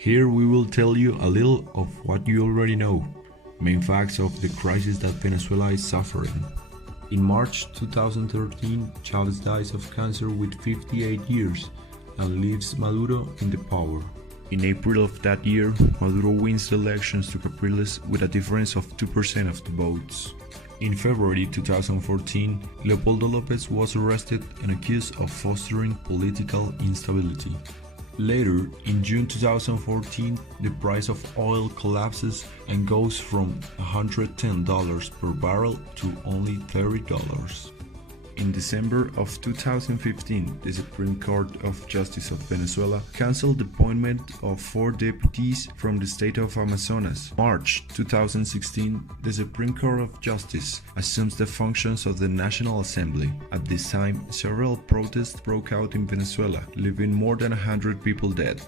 Here we will tell you a little of what you already know, main facts of the crisis that Venezuela is suffering. In March 2013, Chavez dies of cancer with 58 years and leaves Maduro in the power. In April of that year, Maduro wins the elections to Capriles with a difference of 2% of the votes. In February 2014, Leopoldo López was arrested and accused of fostering political instability. Later, in June 2014, the price of oil collapses and goes from $110 per barrel to only $30. In December of 2015, the Supreme Court of Justice of Venezuela canceled the appointment of 4 deputies from the state of Amazonas. March 2016, the Supreme Court of Justice assumes the functions of the National Assembly. At this time, several protests broke out in Venezuela, leaving more than 100 people dead.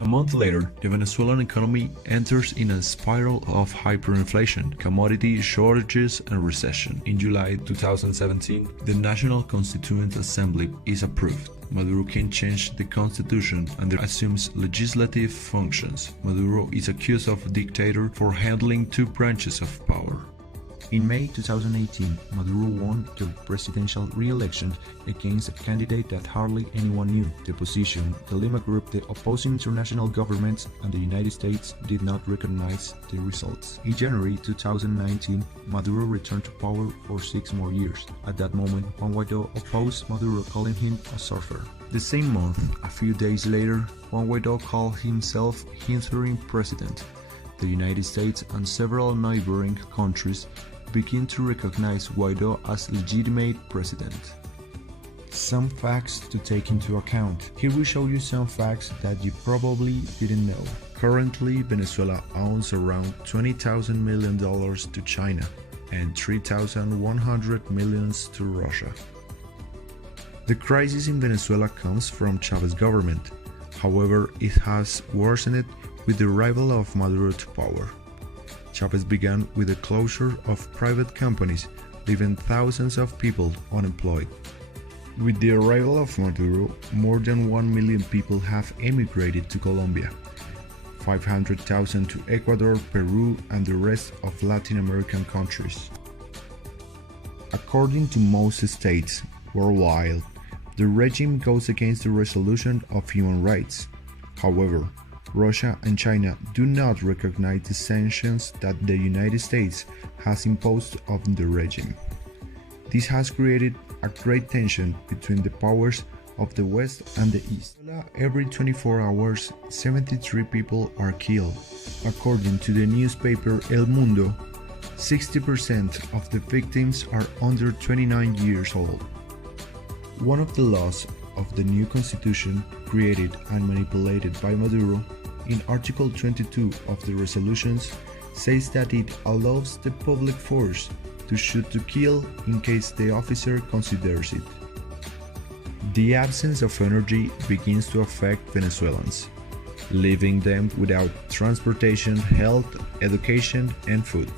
A month later, the Venezuelan economy enters in a spiral of hyperinflation, commodity shortages, and recession. In July 2017, the National Constituent Assembly is approved. Maduro can change the constitution and assumes legislative functions. Maduro is accused of a dictator for handling 2 branches of power. In May 2018, Maduro won the presidential re-election against a candidate that hardly anyone knew. The opposition, the Lima Group, the opposing international governments, and the United States did not recognize the results. In January 2019, Maduro returned to power for 6 more years. At that moment, Juan Guaidó opposed Maduro, calling him a surfer. The same month, a few days later, Juan Guaidó called himself interim president. The United States and several neighboring countries begin to recognize Guaidó as legitimate president. Some facts to take into account. Here we show you some facts that you probably didn't know. Currently, Venezuela owns around $20,000 million to China and $3,100 million to Russia. The crisis in Venezuela comes from Chavez's government. However, it has worsened with the arrival of Maduro to power. Chavez began with the closure of private companies, leaving thousands of people unemployed. With the arrival of Maduro, more than 1 million people have emigrated to Colombia, 500,000 to Ecuador, Peru, and the rest of Latin American countries. According to most states worldwide, the regime goes against the resolution of human rights. However, Russia and China do not recognize the sanctions that the United States has imposed on the regime. This has created a great tension between the powers of the West and the East. Every 24 hours, 73 people are killed. According to the newspaper El Mundo, 60% of the victims are under 29 years old. One of the laws of the new constitution, created and manipulated by Maduro, in Article 22 of the resolutions, says that it allows the public force to shoot to kill in case the officer considers it. The absence of energy begins to affect Venezuelans, leaving them without transportation, health, education, and food.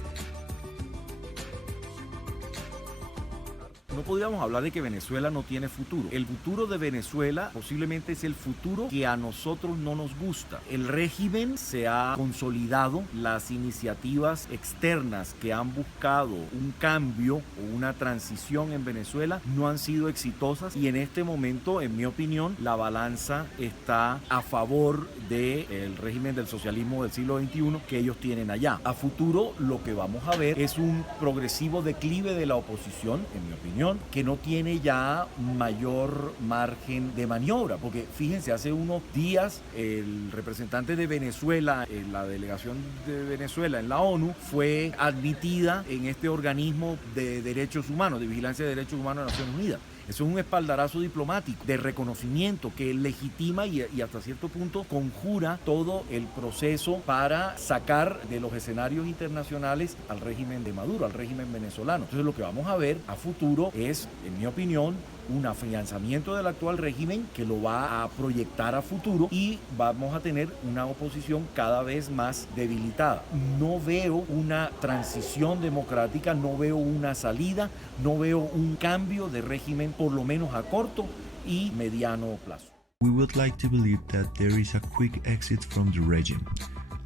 No podríamos hablar de que Venezuela no tiene futuro. El futuro de Venezuela posiblemente es el futuro que a nosotros no nos gusta. El régimen se ha consolidado, las iniciativas externas que han buscado un cambio o una transición en Venezuela no han sido exitosas y en este momento, en mi opinión, la balanza está a favor del régimen del socialismo del siglo XXI que ellos tienen allá. A futuro lo que vamos a ver es un progresivo declive de la oposición, en mi opinión, que no tiene ya mayor margen de maniobra, porque fíjense, hace unos días el representante de Venezuela, la delegación de Venezuela en la ONU, fue admitida en este organismo de derechos humanos, de vigilancia de derechos humanos de Naciones Unidas. Eso es un espaldarazo diplomático de reconocimiento que legitima y hasta cierto punto conjura todo el proceso para sacar de los escenarios internacionales al régimen de Maduro, al régimen venezolano. Entonces lo que vamos a ver a futuro es, en mi opinión, un afianzamiento del actual régimen que lo va a proyectar a futuro y vamos a tener una oposición cada vez más debilitada. No veo una transición democrática, no veo una salida, no veo un cambio de régimen por lo menos a corto y mediano plazo. We would like to believe that there is a quick exit from the regime,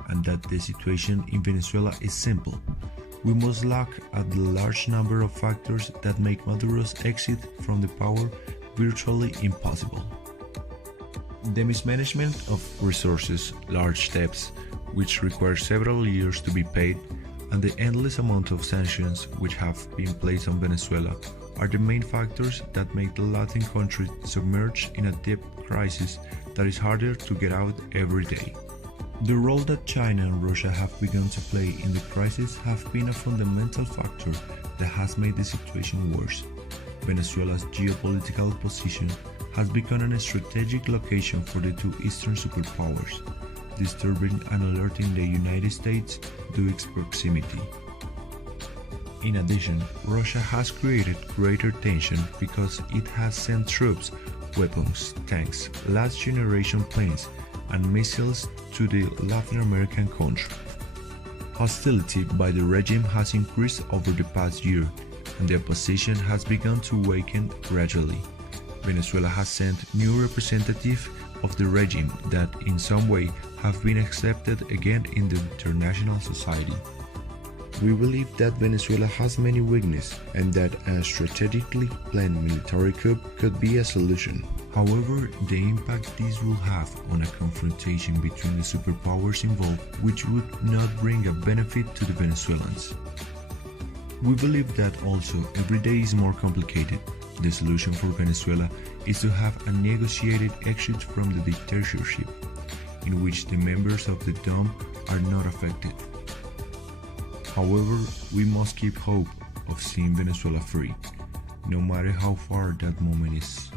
and that the situation in Venezuela is simple. We must look at the large number of factors that make Maduro's exit from the power virtually impossible. The mismanagement of resources, large debts, which require several years to be paid, and the endless amount of sanctions which have been placed on Venezuela are the main factors that make the Latin country submerged in a debt crisis that is harder to get out every day. The role that China and Russia have begun to play in the crisis have been a fundamental factor that has made the situation worse. Venezuela's geopolitical position has become a strategic location for the two Eastern superpowers, disturbing and alerting the United States due to its proximity. In addition, Russia has created greater tension because it has sent troops, weapons, tanks, last-generation planes, and missiles to the Latin American country. Hostility by the regime has increased over the past year, and the opposition has begun to weaken gradually. Venezuela has sent new representatives of the regime that in some way have been accepted again in the international society. We believe that Venezuela has many weaknesses and that a strategically planned military coup could be a solution. However, the impact this will have on a confrontation between the superpowers involved, which would not bring a benefit to the Venezuelans. We believe that also every day is more complicated. The solution for Venezuela is to have a negotiated exit from the dictatorship, in which the members of the DOM are not affected. However, we must keep hope of seeing Venezuela free, no matter how far that moment is.